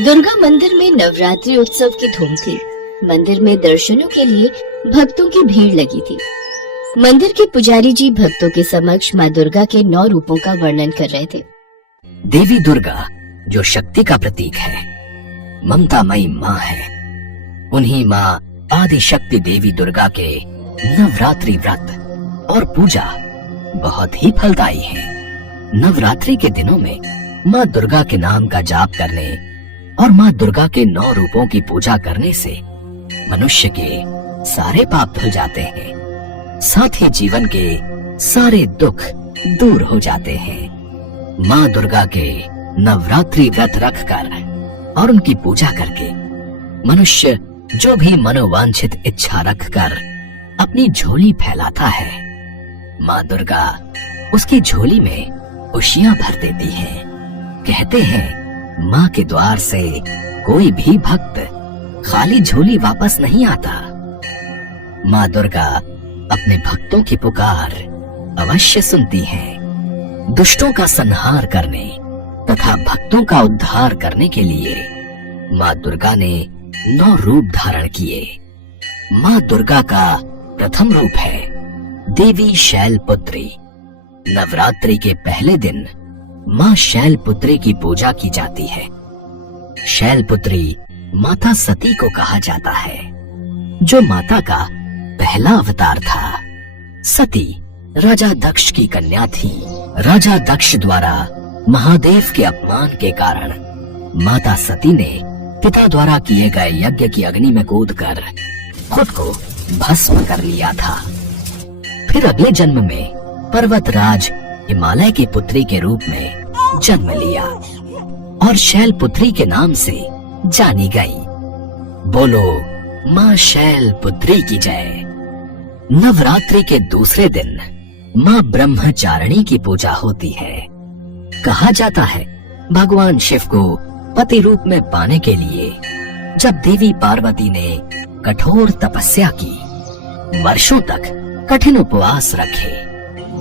दुर्गा मंदिर में नवरात्रि उत्सव की धूम थी। मंदिर में दर्शनों के लिए भक्तों की भीड़ लगी थी। मंदिर के पुजारी जी भक्तों के समक्ष माँ दुर्गा के 9 रूपों का वर्णन कर रहे थे। देवी दुर्गा जो शक्ति का प्रतीक है, ममतामयी माँ है। उन्हीं माँ आदि शक्ति देवी दुर्गा के नवरात्रि व्रत और पूजा बहुत ही फलदायी है। नवरात्रि के दिनों में माँ दुर्गा के नाम का जाप करने और माँ दुर्गा के 9 रूपों की पूजा करने से मनुष्य के सारे पाप धुल जाते हैं, साथ ही जीवन के सारे दुख दूर हो जाते हैं। माँ दुर्गा के नवरात्रि व्रत रखकर और उनकी पूजा करके मनुष्य जो भी मनोवांछित इच्छा रखकर अपनी झोली फैलाता है, माँ दुर्गा उसकी झोली में खुशियां भर देती है। कहते हैं माँ के द्वार से कोई भी भक्त खाली झोली वापस नहीं आता। माँ दुर्गा अपने भक्तों की पुकार अवश्य सुनती है। दुष्टों का संहार करने तथा भक्तों का उद्धार करने के लिए माँ दुर्गा ने 9 रूप धारण किए। माँ दुर्गा का प्रथम रूप है देवी शैलपुत्री। नवरात्रि के पहले दिन माँ शैलपुत्री की पूजा की जाती है। शैलपुत्री माता सती को कहा जाता है, जो माता का पहला अवतार था। सती राजा दक्ष की कन्या थी। राजा दक्ष द्वारा महादेव के अपमान के कारण माता सती ने पिता द्वारा किए गए यज्ञ की अग्नि में कूदकर खुद को भस्म कर लिया था। फिर अगले जन्म में पर्वतराज हिमालय की पुत्री के रूप में जन्म लिया और शैलपुत्री के नाम से जानी गई। बोलो माँ शैलपुत्री की जय। नवरात्रि के दूसरे दिन माँ ब्रह्मचारिणी की पूजा होती है। कहा जाता है भगवान शिव को पति रूप में पाने के लिए जब देवी पार्वती ने कठोर तपस्या की, वर्षों तक कठिन उपवास रखे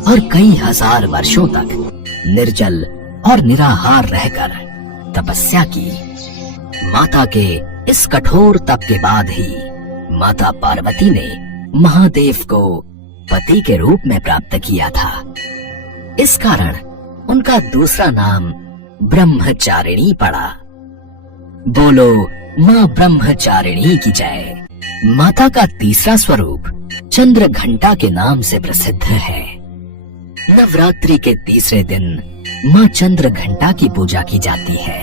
और कई हजार वर्षों तक निर्जल और निराहार रहकर तपस्या की, माता के इस कठोर तप के बाद ही माता पार्वती ने महादेव को पति के रूप में प्राप्त किया था। इस कारण उनका दूसरा नाम ब्रह्मचारिणी पड़ा। बोलो माँ ब्रह्मचारिणी की जय। माता का तीसरा स्वरूप चंद्र घंटा के नाम से प्रसिद्ध है। नवरात्रि के तीसरे दिन माँ चंद्र घंटा की पूजा की जाती है।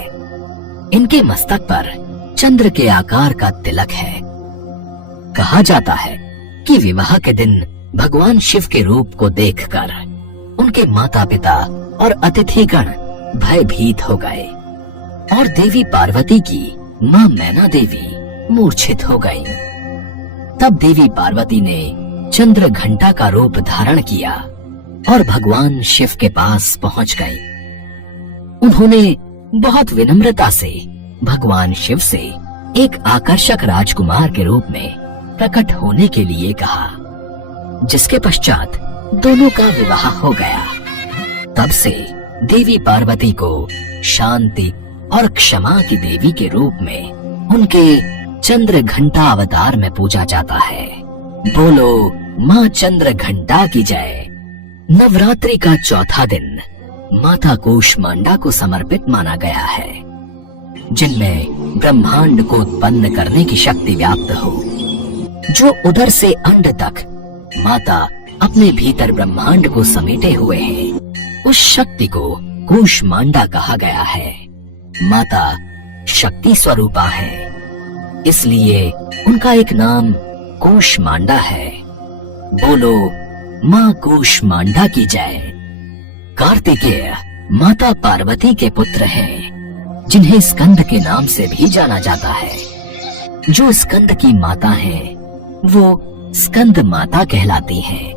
इनके मस्तक पर चंद्र के आकार का तिलक है। कहा जाता है कि विवाह के दिन भगवान शिव के रूप को देखकर उनके माता पिता और अतिथिगण भयभीत हो गए और देवी पार्वती की माँ मैना देवी मूर्छित हो गईं। तब देवी पार्वती ने चंद्र घंटा का रूप धारण किया और भगवान शिव के पास पहुंच गई। उन्होंने बहुत विनम्रता से भगवान शिव से एक आकर्षक राजकुमार के रूप में प्रकट होने के लिए कहा, जिसके पश्चात दोनों का विवाह हो गया। तब से देवी पार्वती को शांति और क्षमा की देवी के रूप में उनके चंद्र घंटा अवतार में पूजा जाता है। बोलो माँ चंद्र घंटा की जय। नवरात्रि का चौथा दिन माता कूष्मांडा को समर्पित माना गया है, जिनमें ब्रह्मांड को उत्पन्न करने की शक्ति व्याप्त हो। जो उदर से अंड तक माता अपने भीतर ब्रह्मांड को समेटे हुए हैं, उस शक्ति को कूष्मांडा कहा गया है। माता शक्ति स्वरूपा है, इसलिए उनका एक नाम कूष्मांडा है। बोलो माँ कूष्मांडा की जय। कार्तिकेय माता पार्वती के पुत्र हैं, जिन्हें स्कंद के नाम से भी जाना जाता है। जो स्कंद की माता हैं, वो स्कंद माता कहलाती हैं।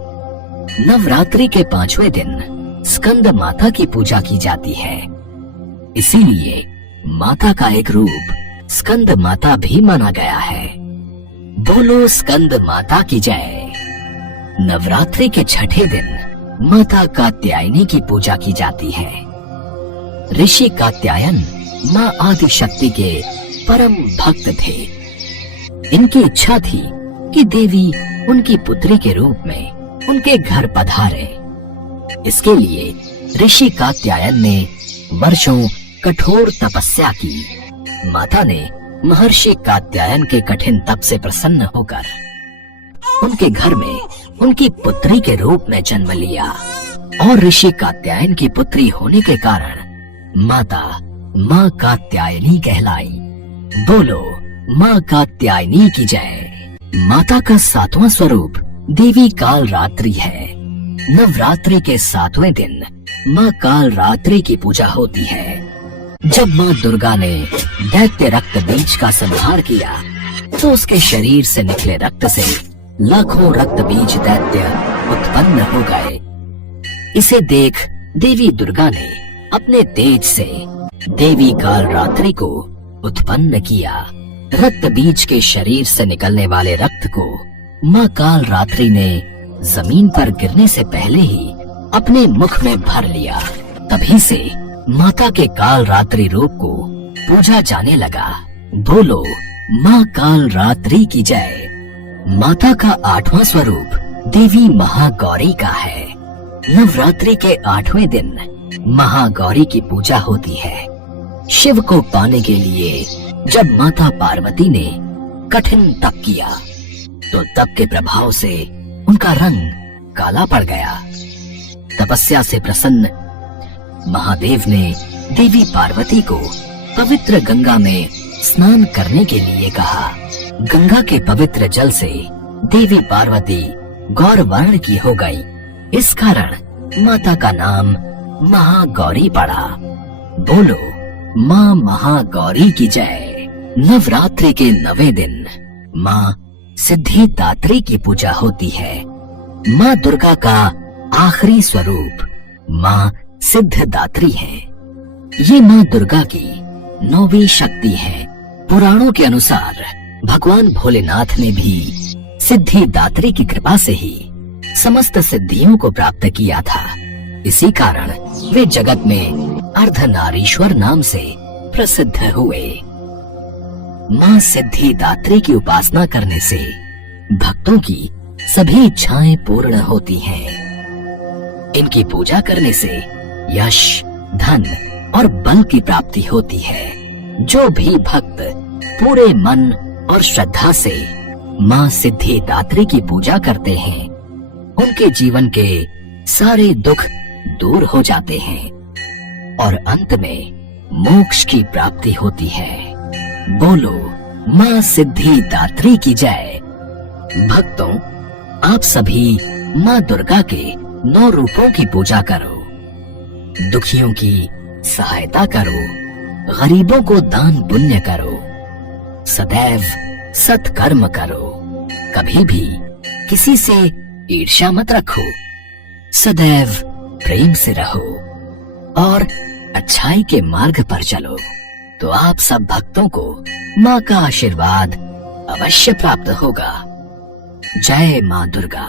नवरात्रि के 5वें दिन स्कंद माता की पूजा की जाती है। इसीलिए माता का एक रूप स्कंद माता भी माना गया है। बोलो स्कंद माता की जय। नवरात्रि के 6ठे दिन माता कात्यायनी की पूजा की जाती है। ऋषि कात्यायन माँ आदि शक्ति के परम भक्त थे। इनकी इच्छा थी कि देवी उनकी पुत्री के रूप में उनके घर पधारे। इसके लिए ऋषि कात्यायन ने वर्षों कठोर तपस्या की। माता ने महर्षि कात्यायन के कठिन तप से प्रसन्न होकर उनके घर में उनकी पुत्री के रूप में जन्म लिया और ऋषि कात्यायन की पुत्री होने के कारण माता माँ कात्यायनी कहलाई। बोलो माँ कात्यायनी की जय। माता का 7वां स्वरूप देवी काल रात्रि है। नवरात्रि के 7वें दिन माँ काल रात्रि की पूजा होती है। जब माँ दुर्गा ने दैत्य रक्त बीज का संहार किया तो उसके शरीर से निकले रक्त से लाखों रक्त बीज दैत्य उत्पन्न हो गए। इसे देख देवी दुर्गा ने अपने तेज से देवी काल रात्रि को उत्पन्न किया। रक्त बीज के शरीर से निकलने वाले रक्त को माँ काल रात्रि ने जमीन पर गिरने से पहले ही अपने मुख में भर लिया। तभी से माता के काल रात्रि रूप को पूजा जाने लगा। बोलो माँ काल रात्रि की जय। माता का 8वां स्वरूप देवी महागौरी का है। नवरात्रि के 8वें दिन महागौरी की पूजा होती है। शिव को पाने के लिए जब माता पार्वती ने कठिन तप किया तो तप के प्रभाव से उनका रंग काला पड़ गया। तपस्या से प्रसन्न महादेव ने देवी पार्वती को पवित्र गंगा में स्नान करने के लिए कहा। गंगा के पवित्र जल से देवी पार्वती गौर वर्ण की हो गई। इस कारण माता का नाम महागौरी पड़ा। बोलो माँ महागौरी की जय। नवरात्रि के 9वें दिन माँ सिद्धिदात्री की पूजा होती है। माँ दुर्गा का आखिरी स्वरूप माँ सिद्धिदात्री है। ये माँ दुर्गा की 9वीं शक्ति है। पुराणों के अनुसार भगवान भोलेनाथ ने भी सिद्धिदात्री की कृपा से ही समस्त सिद्धियों को प्राप्त किया था। इसी कारण वे जगत में अर्धनारीश्वर नाम से प्रसिद्ध हुए। माँ सिद्धिदात्री की उपासना करने से भक्तों की सभी इच्छाएं पूर्ण होती हैं। इनकी पूजा करने से यश, धन और बल की प्राप्ति होती है। जो भी भक्त पूरे मन और श्रद्धा से माँ सिद्धिदात्री की पूजा करते हैं उनके जीवन के सारे दुख दूर हो जाते हैं और अंत में मोक्ष की प्राप्ति होती है। बोलो माँ सिद्धिदात्री की जय। भक्तों, आप सभी माँ दुर्गा के 9 रूपों की पूजा करो। दुखियों की सहायता करो, गरीबों को दान पुण्य करो, सदैव सत्कर्म करो, कभी भी किसी से ईर्ष्या मत रखो, सदैव प्रेम से रहो और अच्छाई के मार्ग पर चलो तो आप सब भक्तों को माँ का आशीर्वाद अवश्य प्राप्त होगा। जय माँ दुर्गा।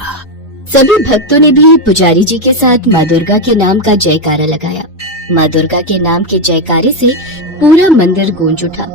सभी भक्तों ने भी पुजारी जी के साथ माँ दुर्गा के नाम का जयकारा लगाया। माँ दुर्गा के नाम के जयकारे से पूरा मंदिर गूंज उठा।